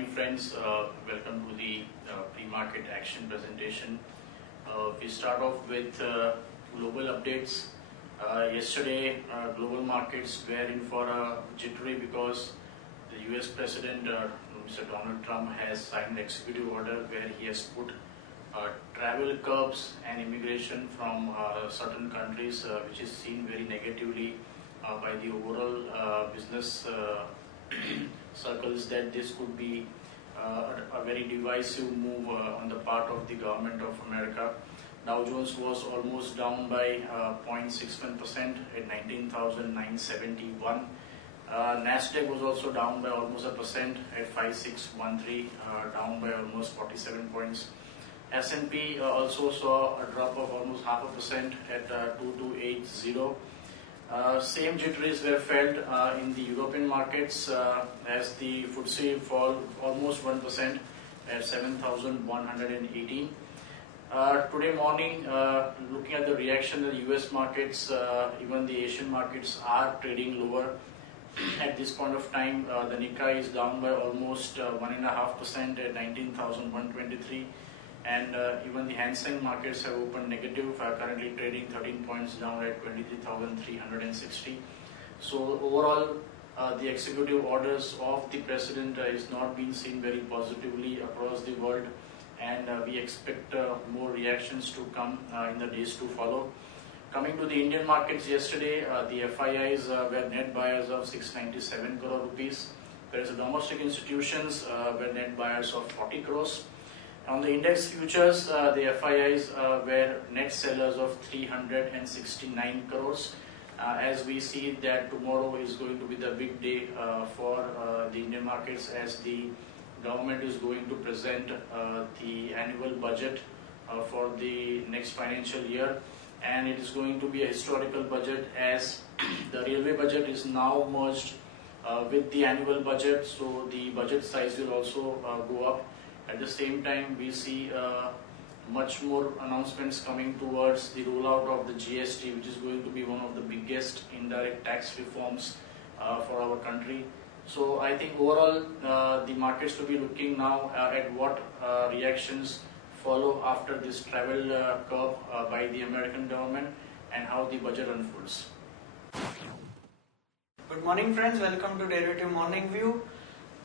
morning friends, welcome to the pre-market action presentation. We start off with global updates. Yesterday global markets were in for a jittery because the US President Mr. Donald Trump has signed an executive order where he has put travel curbs and immigration from certain countries, which is seen very negatively by the overall business circles, that this could be a very divisive move on the part of the government of America. Dow Jones was almost down by 0.61% at 19,971. Nasdaq was also down by almost a percent at 5613, down by almost 47 points. S&P also saw a drop of almost 0.5% at 2280. Same jitteries were felt in the European markets as the FTSE fall almost 1% at 7,118. Today morning, looking at the reaction of the US markets, even the Asian markets are trading lower. At this point of time, the Nikkei is down by almost 1.5% at 19,123. And even the Hang Seng markets have opened negative, currently trading 13 points down at 23,360. So overall, the executive orders of the president is not being seen very positively across the world, and we expect more reactions to come in the days to follow. Coming to the Indian markets yesterday, the FIIs were net buyers of 697 crore rupees, whereas the domestic institutions were net buyers of 40 crores. On the index futures, the FIIs were net sellers of 369 crores. As we see that tomorrow is going to be the big day for the Indian markets, as the government is going to present the annual budget for the next financial year, and it is going to be a historical budget as the railway budget is now merged with the annual budget, so the budget size will also go up. At the same time, we see much more announcements coming towards the rollout of the GST, which is going to be one of the biggest indirect tax reforms for our country. So I think overall the markets will be looking now at what reactions follow after this travel curb by the American government and how the budget unfolds. Good morning friends, welcome to Derivative Morning View.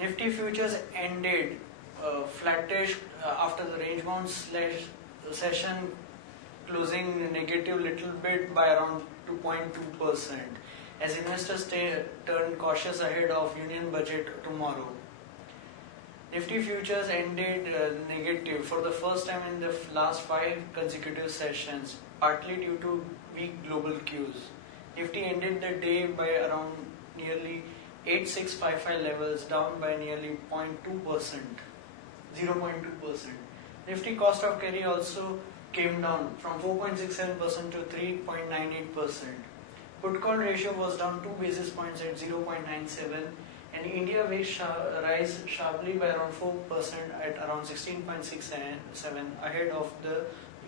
Nifty futures ended flattish after the range bound session, closing negative little bit by around 2.2% as investors turn cautious ahead of union budget tomorrow. Nifty futures ended negative for the first time in the last 5 consecutive sessions, partly due to weak global cues. Nifty ended the day by around nearly 8655 levels, down by nearly 0.2%. Nifty cost of carry also came down from 4.67% to 3.98%. Put call ratio was down 2 basis points at 0.97, and India wage rise sharply by around 4% at around 16.67 ahead of the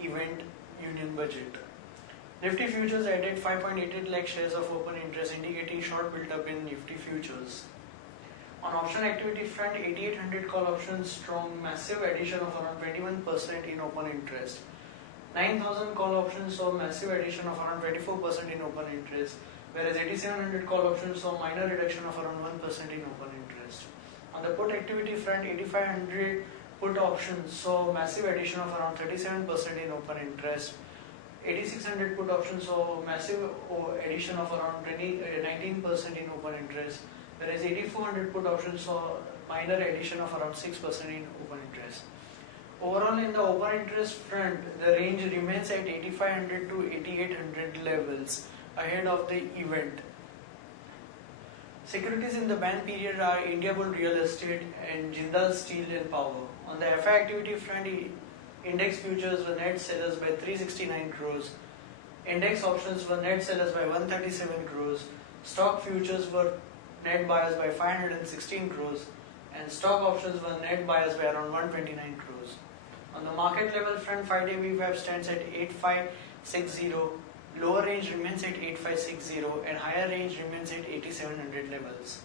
event union budget. Nifty futures added 5.88 lakh shares of open interest, indicating short built up in Nifty futures. On option activity front, 8800 call options strong massive addition of around 21% in open interest. 9000 call options saw massive addition of around 24% in open interest, whereas 8700 call options saw minor reduction of around 1% in open interest. On the put activity front, 8500 put options saw massive addition of around 37% in open interest. 8600 put options saw massive addition of around 19% in open interest, whereas 8400 put options saw minor addition of around 6% in open interest. Overall, in the open interest front, the range remains at 8500 to 8800 levels ahead of the event. Securities in the ban period are Indiabulls Real Estate and Jindal Steel and Power. On the FI activity front, index futures were net sellers by 369 crores. Index options were net sellers by 137 crores. Stock futures were net buyers by 516 crores, and stock options were net buyers by around 129 crores. On the market level front, 5-day VWAP stands at 8560, lower range remains at 8560, and higher range remains at 8700 levels.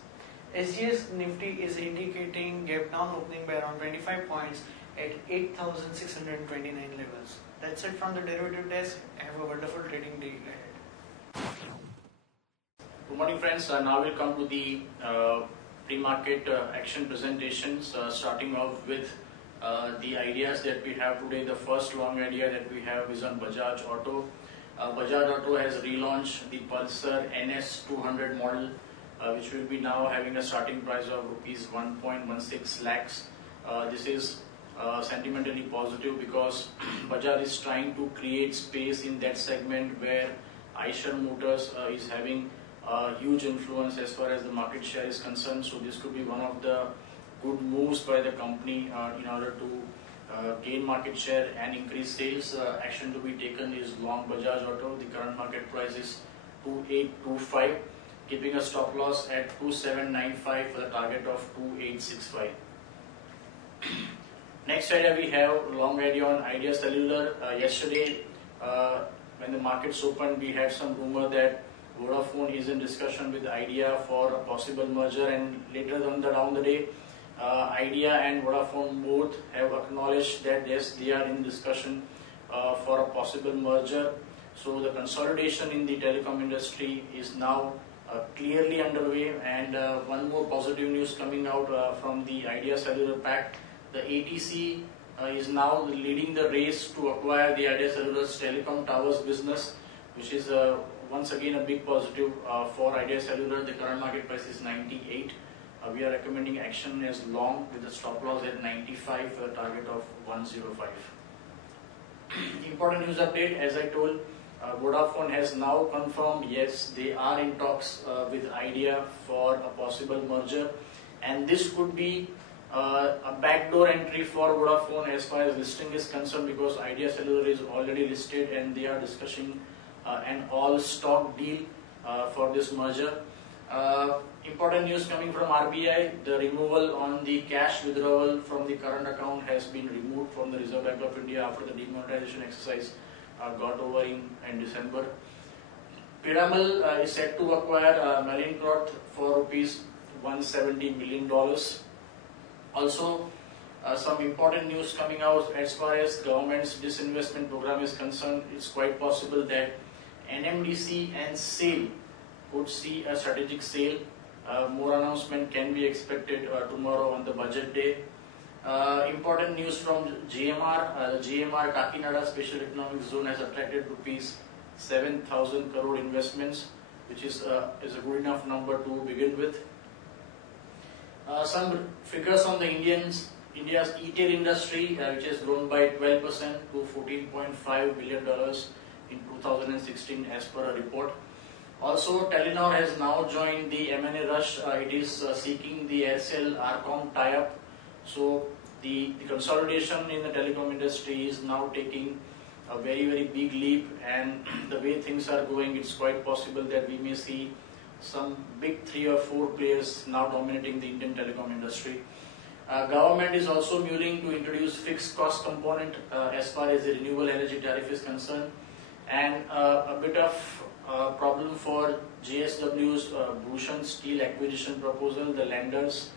SGS Nifty is indicating gap down opening by around 25 points at 8,629 levels. That's it from the derivative desk. Have a wonderful trading day ahead. Good morning, friends. Now we'll come to the pre-market action presentations, starting off with the ideas that we have today. The first long idea that we have is on Bajaj Auto. Bajaj Auto has relaunched the Pulsar NS 200 model, which will be now having a starting price of rupees 1.16 lakhs. This is sentimentally positive because Bajaj is trying to create space in that segment where Eicher Motors is having a huge influence as far as the market share is concerned. So this could be one of the good moves by the company in order to gain market share and increase sales. Action to be taken is long Bajaj Auto. The current market price is 2825, keeping a stop loss at 2795 for the target of 2865. Next idea we have long idea on Idea Cellular. Yesterday, when the markets opened, we had some rumor that Vodafone is in discussion with Idea for a possible merger, and later down the day, Idea and Vodafone both have acknowledged that yes, they are in discussion for a possible merger. So the consolidation in the telecom industry is now clearly underway, and one more positive news coming out from the Idea Cellular pack. The ATC is now leading the race to acquire the Idea Cellular's telecom towers business, which is once again a big positive for Idea Cellular. The current market price is 98. We are recommending action as long with the stop loss at 95 for a target of 105. Important news update, as I told, Vodafone has now confirmed yes, they are in talks with Idea for a possible merger, and this could be a backdoor entry for Vodafone as far as listing is concerned, because Idea Cellular is already listed and they are discussing an all-stock deal for this merger. Important news coming from RBI, the removal on the cash withdrawal from the current account has been removed from the Reserve Bank of India after the demonetization exercise got over in December. Piramal is set to acquire Mallinckrodt for rupees $170 million. Also, some important news coming out as far as government's disinvestment program is concerned. It's quite possible that NMDC and SAIL could see a strategic sale. More announcement can be expected tomorrow on the budget day. Important news from GMR. The GMR Kakinada Special Economic Zone has attracted rupees 7,000 crore investments, which is a good enough number to begin with. Some figures on the India's e-tail industry, which has grown by 12% to $14.5 billion in 2016 as per a report. Also, Telenor has now joined the M&A rush. It is seeking the Aircel Arcom tie-up. So the consolidation in the telecom industry is now taking a very, very big leap, and the way things are going, it's quite possible that we may see some big 3 or 4 players now dominating the Indian telecom industry. Government is also mulling to introduce fixed cost component as far as the renewable energy tariff is concerned, and a bit of problem for JSW's Bhushan Steel acquisition proposal. The lenders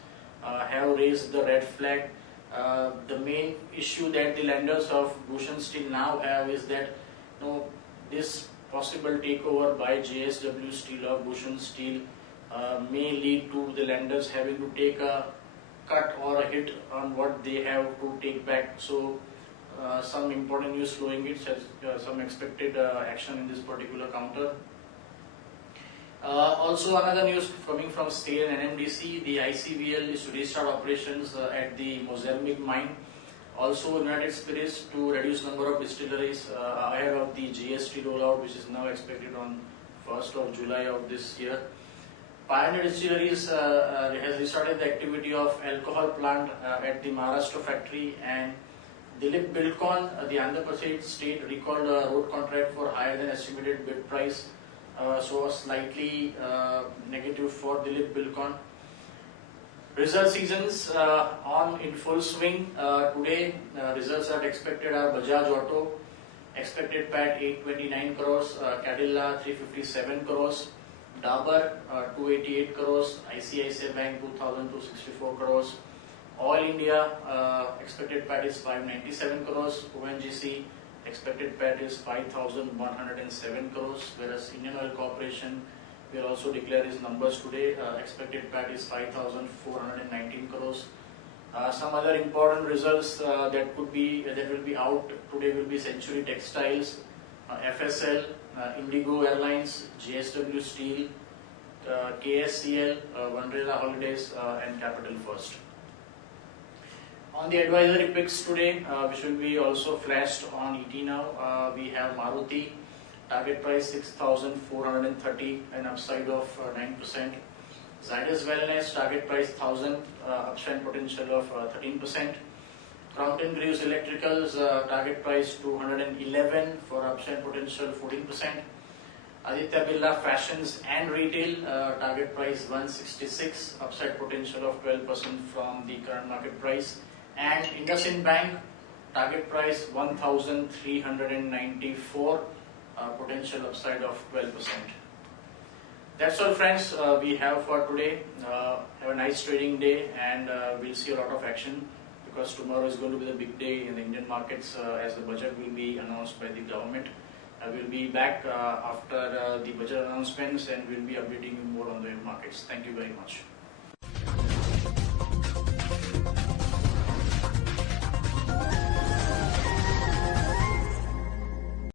have raised the red flag. The main issue that the lenders of Bhushan Steel now have is that this possible takeover by JSW Steel or Bhushan Steel may lead to the lenders having to take a cut or a hit on what they have to take back. So some important news flowing, it says some expected action in this particular counter. Also another news coming from SAIL and NMDC, the ICVL is to restart operations at the Mozambique mine. Also United Spirits to reduce number of distilleries ahead of the GST rollout, which is now expected on 1st of July of this year. Pioneer Distilleries has restarted the activity of alcohol plant at the Maharashtra factory, and Dilip Bilkon, the Andhra Pradesh state, recalled a road contract for higher than estimated bid price, so slightly negative for Dilip Bilkon. Result seasons on in full swing. Today results are expected are Bajaj Auto, expected PAT 829 crores, Cadilla 357 crores, Dabur 288 crores, ICICI Bank 2,264 crores, Oil India expected PAT is 597 crores, ONGC expected PAT is 5,107 crores, whereas Indian Oil Corporation will also declare his numbers today. Expected PAT is 5,419 crores. Some other important results that will be out today will be Century Textiles, FSL, Indigo Airlines, JSW Steel, KSCL, Wonderla Holidays, and Capital First. On the advisory picks today, which will be also flashed on ET now, we have Maruti, target price 6,430, an upside of 9%. Zydus Wellness, target price 1,000, upside potential of 13%. Crompton Greaves Electricals, target price 211 for upside potential 14%. Aditya Birla Fashions and Retail, target price 166, upside potential of 12% from the current market price. And IndusInd Bank, target price 1,394, potential upside of 12%. That's all, friends, we have for today. Have a nice trading day, and we'll see a lot of action because tomorrow is going to be the big day in the Indian markets as the budget will be announced by the government. We'll be back after the budget announcements, and we'll be updating you more on the markets. Thank you very much.